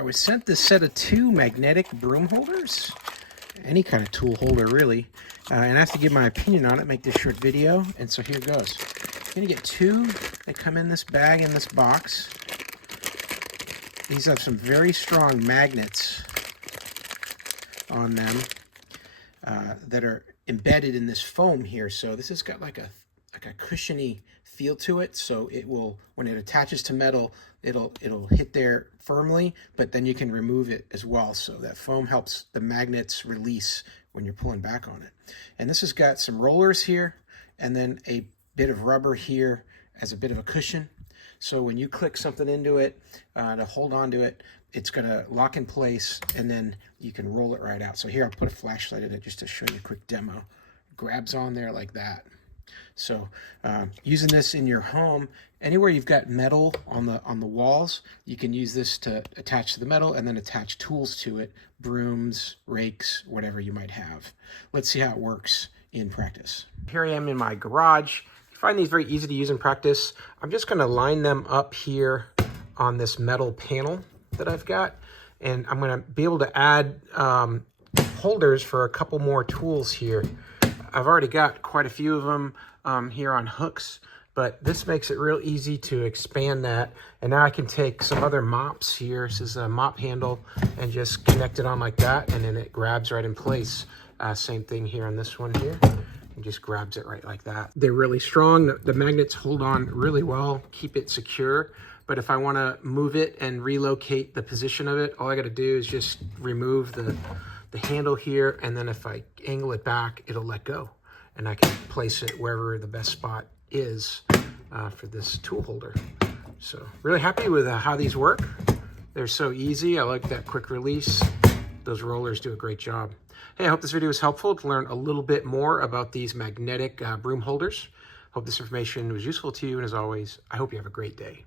I was sent this set of 2 magnetic broom holders, any kind of tool holder really, and I have to give my opinion on it, make this short video, and so here goes. I'm going to get 2. They come in this bag, in this box. These have some very strong magnets on them that are embedded in this foam here, so this has got like a cushiony feel to it, so it will, when it attaches to metal, it'll hit there firmly, but then you can remove it as well, so that foam helps the magnets release when you're pulling back on it. And this has got some rollers here and then a bit of rubber here as a bit of a cushion, so when you click something into it to hold on to it, it's going to lock in place and then you can roll it right out. So here I'll put a flashlight in it just to show you a quick demo. It grabs on there like that. So using this in your home, anywhere you've got metal on the walls, you can use this to attach to the metal and then attach tools to it, brooms, rakes, whatever you might have. Let's see how it works in practice. Here I am in my garage. I find these very easy to use in practice. I'm just going to line them up here on this metal panel that I've got, and I'm going to be able to add holders for a couple more tools here. I've already got quite a few of them here on hooks, but this makes it real easy to expand that. And now I can take some other mops here. This is a mop handle, and just connect it on like that, and then it grabs right in place. Same thing here on this one here. And just grabs it right like that. They're really strong. The magnets hold on really well, keep it secure. But if I want to move it and relocate the position of it, all I got to do is just remove the handle here, and then if I angle it back, it'll let go. And I can place it wherever the best spot is for this tool holder. So really happy with how these work. They're so easy. I like that quick release. Those rollers do a great job. Hey, I hope this video was helpful to learn a little bit more about these magnetic broom holders. Hope this information was useful to you, and as always, I hope you have a great day.